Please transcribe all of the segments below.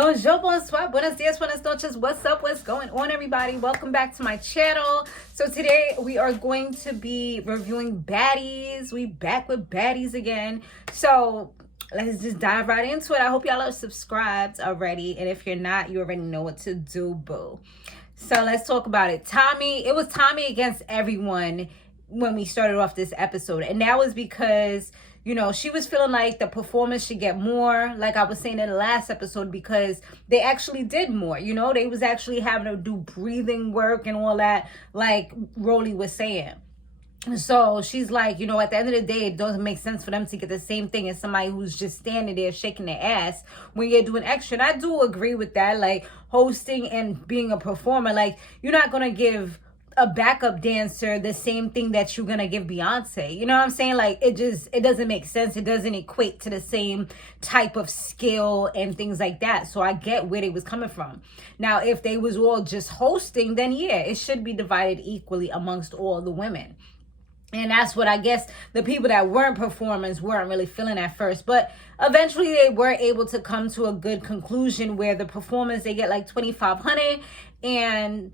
Bonjour, bonsoir, buenos dias, buenas noches. What's up? What's going on, everybody? Welcome back to my channel. So today we are going to be reviewing Baddies. We back with Baddies again. So let's just dive right into it. I hope y'all are subscribed already. And if you're not, you already know what to do, boo. So let's talk about it. Tommie, it was Tommie against everyone when we started off this episode. And that was because, you know, she was feeling like the performance should get more, like I was saying in the last episode, because they actually did more. You know, they was actually having to do breathing work and all that, like Rolly was saying. So she's like, you know, at the end of the day, it doesn't make sense for them to get the same thing as somebody who's just standing there shaking their ass when you're doing extra. And I do agree with that, like hosting and being a performer. Like, you're not going to give a backup dancer the same thing that you're gonna give Beyonce. You know what I'm saying? Like, it doesn't make sense. It doesn't equate to the same type of skill and things like that. So I get where they was coming from. Now, if they was all just hosting, then yeah, it should be divided equally amongst all the women. And that's what I guess the people that weren't performers weren't really feeling at first. But eventually they were able to come to a good conclusion where the performers, they get like $2,500, and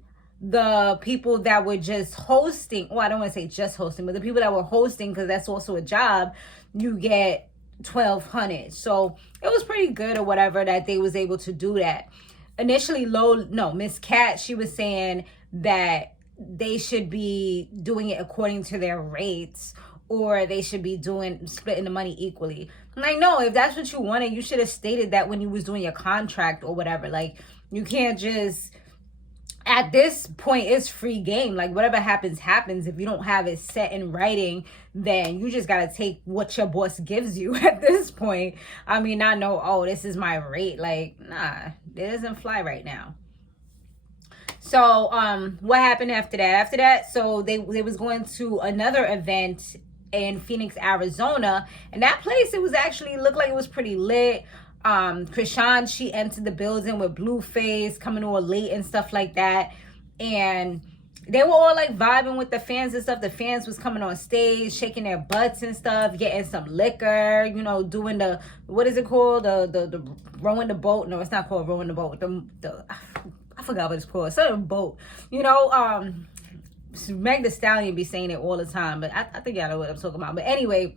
the people that were just hosting, I don't want to say just hosting, but the people that were hosting, because that's also a job, you get $1,200. So it was pretty good or whatever that they was able to do that. Initially, Miss Cat, she was saying that they should be doing it according to their rates, or they should be splitting the money equally. I'm like, no, if that's what you wanted, you should have stated that when you was doing your contract or whatever. Like, you can't just, at this point, it's free game. Like, whatever happens, happens. If you don't have it set in writing, then you just got to take what your boss gives you at this point. I mean, not know, oh, this is my rate. Like, nah, it doesn't fly right now. So, what happened after that? After that, so they was going to another event in Phoenix, Arizona. And that place, it was actually, looked like it was pretty lit. Chrisean, she entered the building with Blueface, coming all late and stuff like that. And they were all like vibing with the fans and stuff. The fans was coming on stage, shaking their butts and stuff, getting some liquor, you know, doing the, what is it called? The rowing the boat. No, it's not called rowing the boat. I forgot what it's called. It's a boat. You know, Meg Thee Stallion be saying it all the time, but I think y'all know what I'm talking about. But anyway,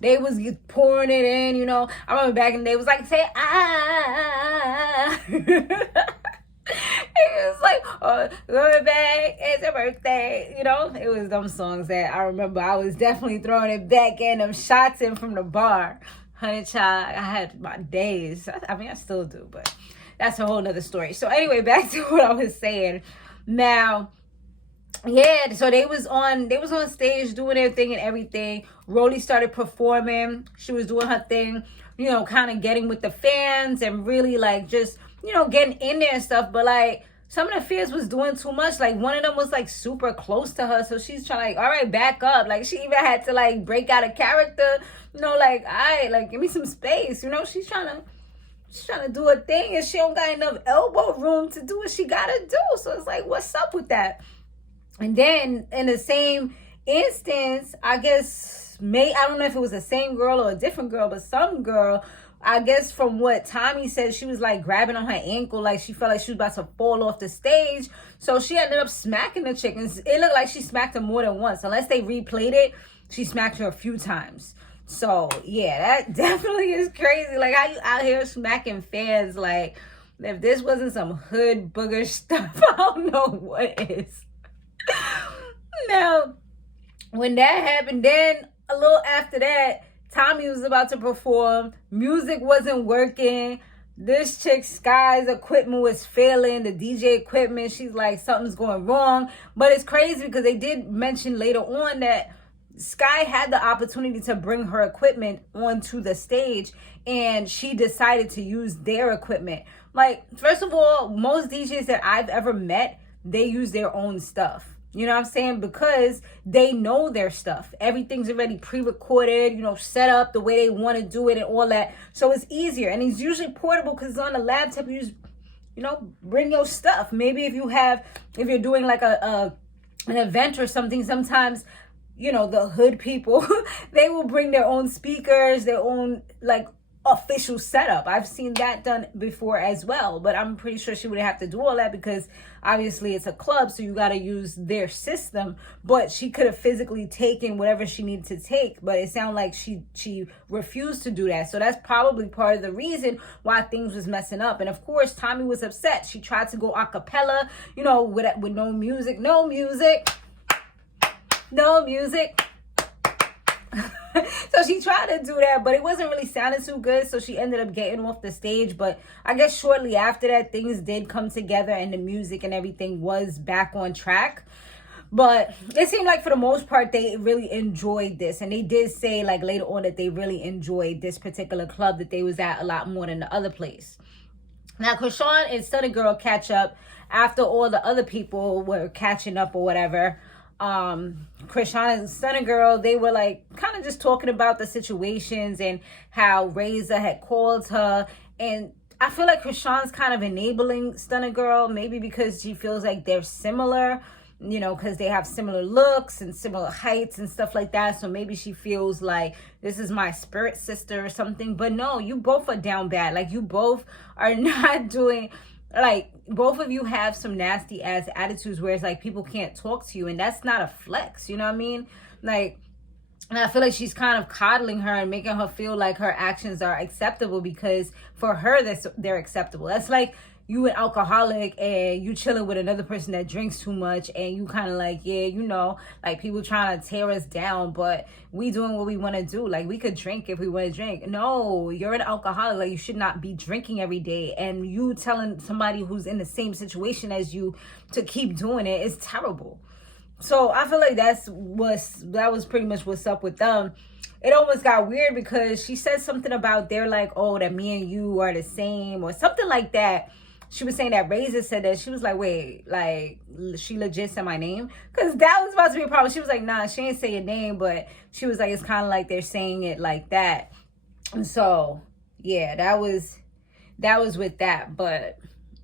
they was pouring it in, you know. I remember back in the day, it was like, say, ah. It was like, oh, going back, it's your birthday. You know, it was them songs that I remember. I was definitely throwing it back in, them shots in from the bar. Honey child, I had my days. I mean, I still do, but that's a whole nother story. So anyway, back to what I was saying. Now, yeah, so they was on stage doing their thing and everything. Rolly started performing. She was doing her thing, you know, kind of getting with the fans and really like just, you know, getting in there and stuff. But like, some of the fans was doing too much. Like, one of them was like super close to her, so she's trying, like, all right, back up. Like, she even had to like break out a character, you know, like, all right, like, give me some space. You know, she's trying to do a thing, and she don't got enough elbow room to do what she gotta do. So it's like, what's up with that? And then in the same instance, I guess, I don't know if it was the same girl or a different girl, but some girl, I guess from what Tommie said, she was like grabbing on her ankle, like she felt like she was about to fall off the stage. So she ended up smacking the chick. And it looked like she smacked her more than once. Unless they replayed it, she smacked her a few times. So yeah, that definitely is crazy. Like, how you out here smacking fans? Like, if this wasn't some hood booger stuff, I don't know what is. Now, when that happened, then a little after that, Tommie was about to perform. Music wasn't working. This chick, Sky's equipment was failing. The DJ equipment, she's like, something's going wrong. But it's crazy because they did mention later on that Sky had the opportunity to bring her equipment onto the stage, and she decided to use their equipment. Like, first of all, most DJs that I've ever met, they use their own stuff. You know what I'm saying? Because they know their stuff. Everything's already pre-recorded, you know, set up the way they want to do it and all that. So it's easier. And it's usually portable because it's on the laptop. You just, you know, bring your stuff. Maybe if you're doing like an event or something, sometimes, you know, the hood people, they will bring their own speakers, their own, like, official setup. I've seen that done before as well, but I'm pretty sure she wouldn't have to do all that because obviously it's a club, so you got to use their system. But she could have physically taken whatever she needed to take, but it sounded like she refused to do that. So that's probably part of the reason why things was messing up. And of course, Tommie was upset. She tried to go a cappella, you know, with no music. So she tried to do that, but it wasn't really sounding too good, so she ended up getting off the stage. But I guess shortly after that, things did come together and the music and everything was back on track. But it seemed like for the most part they really enjoyed this, and they did say like later on that they really enjoyed this particular club that they was at a lot more than the other place. Now Chrisean and Stunner Girl catch up after all the other people were catching up or whatever. Chrisean and Stunner Girl, they were like kind of just talking about the situations and how Razor had called her. And I feel like Chrisean's kind of enabling Stunner Girl, maybe because she feels like they're similar, you know, because they have similar looks and similar heights and stuff like that. So maybe she feels like this is my spirit sister or something. But no, you both are down bad. Like, you both are not doing... Like, both of you have some nasty ass attitudes where it's like people can't talk to you, and that's not a flex, you know what I mean? Like, and I feel like she's kind of coddling her and making her feel like her actions are acceptable because for her they're acceptable. That's like you an alcoholic and you chilling with another person that drinks too much, and you kind of like, yeah, you know, like people trying to tear us down, but we doing what we want to do. Like, we could drink if we want to drink. No, you're an alcoholic. Like, you should not be drinking every day, and you telling somebody who's in the same situation as you to keep doing it is terrible. So I feel like that was pretty much what's up with them. It almost got weird because she said something about they're like, oh, that me and you are the same or something like that. She was saying that Razor said that. She was like, wait, like, she legit said my name? Because that was about to be a problem. She was like, nah, she didn't say your name, but she was like, it's kind of like they're saying it like that. And so, yeah, that was with that. But,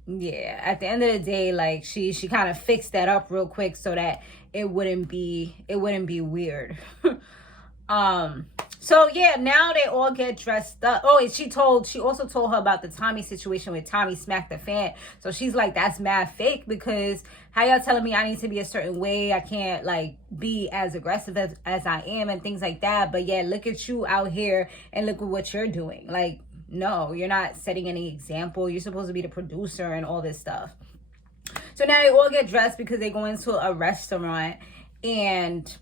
yeah, at the end of the day, like, she kind of fixed that up real quick so that it wouldn't be weird. So yeah, now they all get dressed up. Oh, and she also told her about the Tommie situation where Tommie smacked the fan. So she's like, that's mad fake, because how y'all telling me I need to be a certain way? I can't like be as aggressive as I am and things like that. But yeah, look at you out here and look at what you're doing. Like, no, you're not setting any example. You're supposed to be the producer and all this stuff. So now they all get dressed because they go into a restaurant, and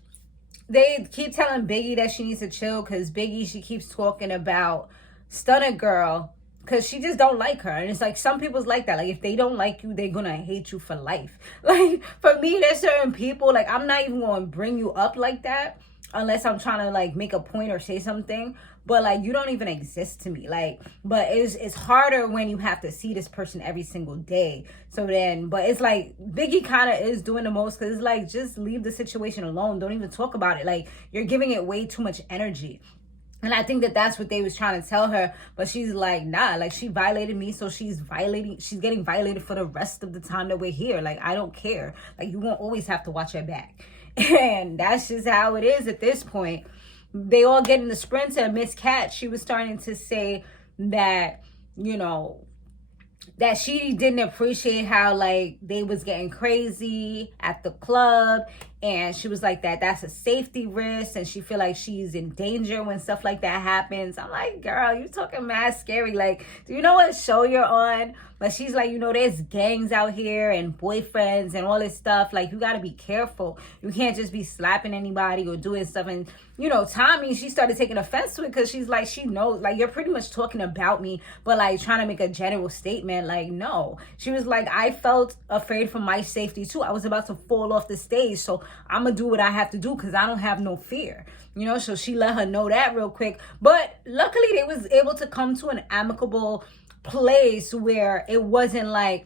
they keep telling Biggie that she needs to chill because Biggie, she keeps talking about Stunner Girl because she just don't like her. And it's like, some people's like that. Like, if they don't like you, they're gonna hate you for life. Like, for me, there's certain people, like, I'm not even gonna bring you up like that unless I'm trying to like make a point or say something. But like, you don't even exist to me. Like, but it's harder when you have to see this person every single day. So then, but it's like Biggie kind of is doing the most, because it's like, just leave the situation alone. Don't even talk about it. Like, you're giving it way too much energy. And I think that that's what they was trying to tell her. But she's like, nah, like, she violated me, so she's getting violated for the rest of the time that we're here. Like, I don't care. Like, you won't always have to watch her back. And that's just how it is at this point. They all get in the sprint, and Miss Cat, she was starting to say that, you know, that she didn't appreciate how like they was getting crazy at the club, and she was like that's a safety risk, and she feel like she's in danger when stuff like that happens. I'm like, girl, you talking mad scary. Like, do you know what show you're on? But she's like, you know, there's gangs out here and boyfriends and all this stuff. Like, you got to be careful. You can't just be slapping anybody or doing stuff. And, you know, Tommie, she started taking offense to it because she's like, she knows, like, you're pretty much talking about me, but like trying to make a general statement. Like, no. She was like, I felt afraid for my safety too. I was about to fall off the stage. So I'm going to do what I have to do because I don't have no fear. You know, so she let her know that real quick. But luckily they was able to come to an amicable place where it wasn't like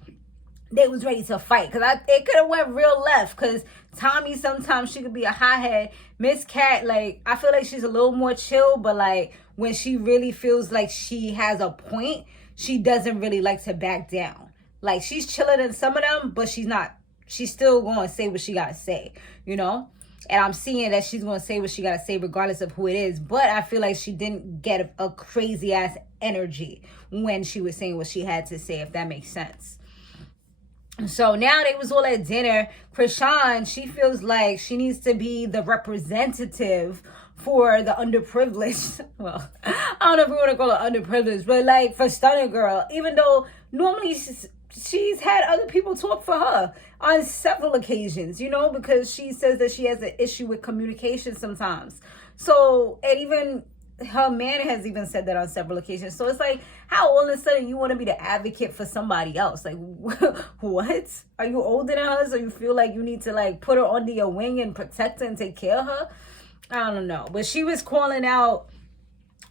they was ready to fight, because it could have went real left, because Tommie, sometimes she could be a hothead. Miss Cat, like, I feel like she's a little more chill, but like when she really feels like she has a point, she doesn't really like to back down. Like, she's chilling in some of them, but she's still going to say what she got to say, you know? And I'm seeing that she's going to say what she got to say regardless of who it is. But I feel like she didn't get a crazy ass energy when she was saying what she had to say, if that makes sense. So now they was all at dinner. Chrisean, she feels like she needs to be the representative for the underprivileged. Well, I don't know if we want to call her underprivileged, but like for Stunner Girl, even though normally she's had other people talk for her on several occasions, you know, because she says that she has an issue with communication sometimes. So, and even her man has even said that on several occasions. So it's like, how all of a sudden you want to be the advocate for somebody else? Like, what? Are you older than her, so you feel like you need to like put her under your wing and protect her and take care of her? I don't know. But she was calling out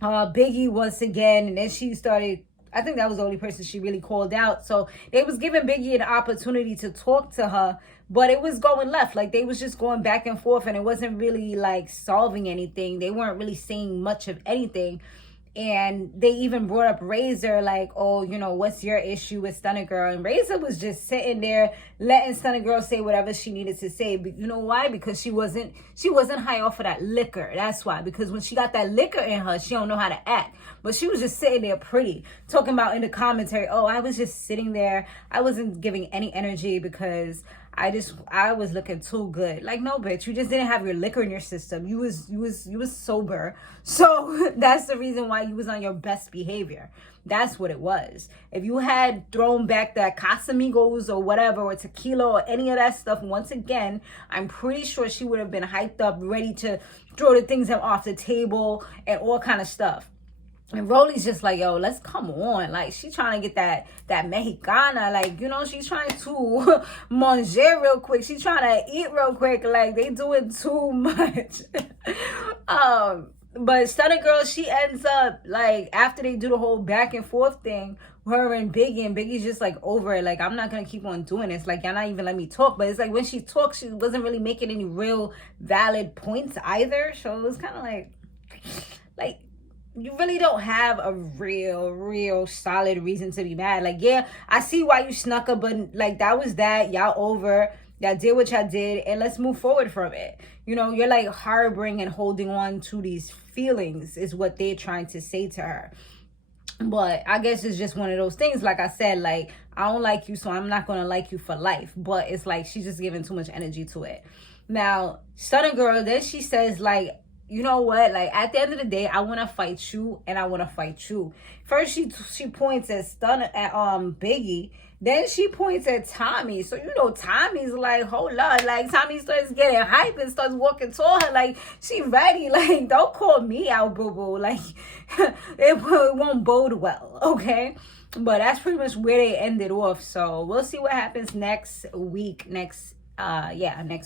Biggie once again, and then she started, I think that was the only person she really called out. So they was giving Biggie an opportunity to talk to her, but it was going left. Like they was just going back and forth, and it wasn't really like solving anything. They weren't really saying much of anything. And they even brought up Razor, like, oh, you know, what's your issue with Stunner Girl? And Razor was just sitting there letting Stunner Girl say whatever she needed to say. But you know why? Because she wasn't high off of that liquor. That's why. Because when she got that liquor in her, she don't know how to act. But she was just sitting there pretty, talking about in the commentary, oh, I was just sitting there. I wasn't giving any energy because I was looking too good. Like, no, bitch, you just didn't have your liquor in your system. You was sober. So that's the reason why you was on your best behavior. That's what it was. If you had thrown back that Casamigos or whatever, or tequila or any of that stuff, once again, I'm pretty sure she would have been hyped up, ready to throw the things off the table and all kind of stuff. And Rolly's just like, yo, let's come on. Like, she trying to get that Mexicana. Like, you know, she's trying to manger real quick. She's trying to eat real quick. Like, they doing too much. But Stunner Girl, she ends up, like, after they do the whole back and forth thing, her and Biggie's just, like, over it. Like, I'm not going to keep on doing this. Like, y'all not even let me talk. But it's like, when she talked, she wasn't really making any real valid points either. So it was kind of like, you really don't have a real solid reason to be mad. Like, yeah, I see why you snuck her, but like, that was that. Y'all over. Y'all did what y'all did, and let's move forward from it. You know, you're like harboring and holding on to these feelings is what they're trying to say to her. But I guess it's just one of those things. Like I said, like, I don't like you, so I'm not going to like you for life. But it's like, she's just giving too much energy to it. Now, Stunner Girl, then she says, like, you know what? Like, at the end of the day, I want to fight you, and I want to fight you. First, she points at Biggie. Then she points at Tommie. So, you know, Tommie's like, hold on. Like, Tommie starts getting hype and starts walking toward her. Like, she ready. Like, don't call me out, boo-boo. Like, it won't bode well, okay? But that's pretty much where they ended off. So, we'll see what happens next week. Next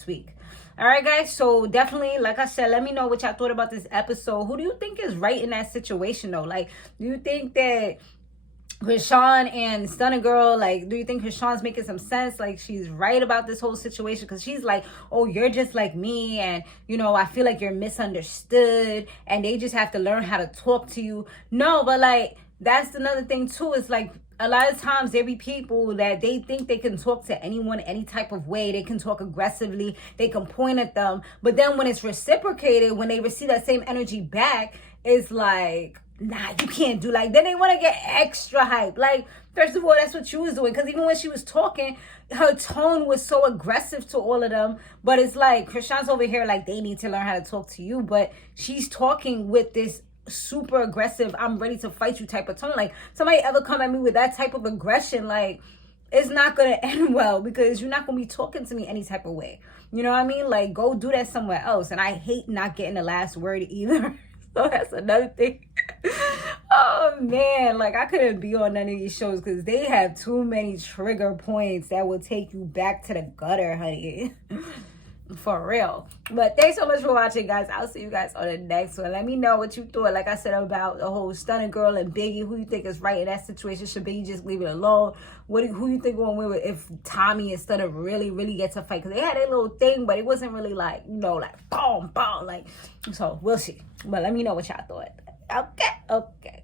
week. All right, guys. So definitely, like I said, let me know what y'all thought about this episode. Who do you think is right in that situation, though? Like, do you think that Chrisean and Stunner Girl, like, do you think Chrisean's making some sense? Like, she's right about this whole situation because she's like, oh, you're just like me, and, you know, I feel like you're misunderstood, and they just have to learn how to talk to you. No, but, like, that's another thing, too. It's like, a lot of times there be people that they think they can talk to anyone any type of way. They can talk aggressively. They can point at them. But then when it's reciprocated, when they receive that same energy back, it's like, nah, you can't do like. Then they want to get extra hype. Like, first of all, that's what she was doing. Because even when she was talking, her tone was so aggressive to all of them. But it's like, Chrisean's over here like, they need to learn how to talk to you. But she's talking with this super aggressive, I'm ready to fight you type of tone. Like, somebody ever come at me with that type of aggression, like, it's not gonna end well, because you're not gonna be talking to me any type of way. You know what I mean? Like, go do that somewhere else. And I hate not getting the last word either. So that's another thing. Oh man, like, I couldn't be on none of these shows because they have too many trigger points that will take you back to the gutter, honey. For real. But thanks so much for watching, guys. I'll see you guys on the next one. Let me know what you thought, like I said, about the whole Stunner Girl and Biggie. Who you think is right in that situation? Should Biggie just leave it alone? Who you think going with if Tommie and Stunner really get to fight? Because they had a little thing, but it wasn't really like, you know, like boom, boom. Like, so we'll see. But let me know what y'all thought. Okay.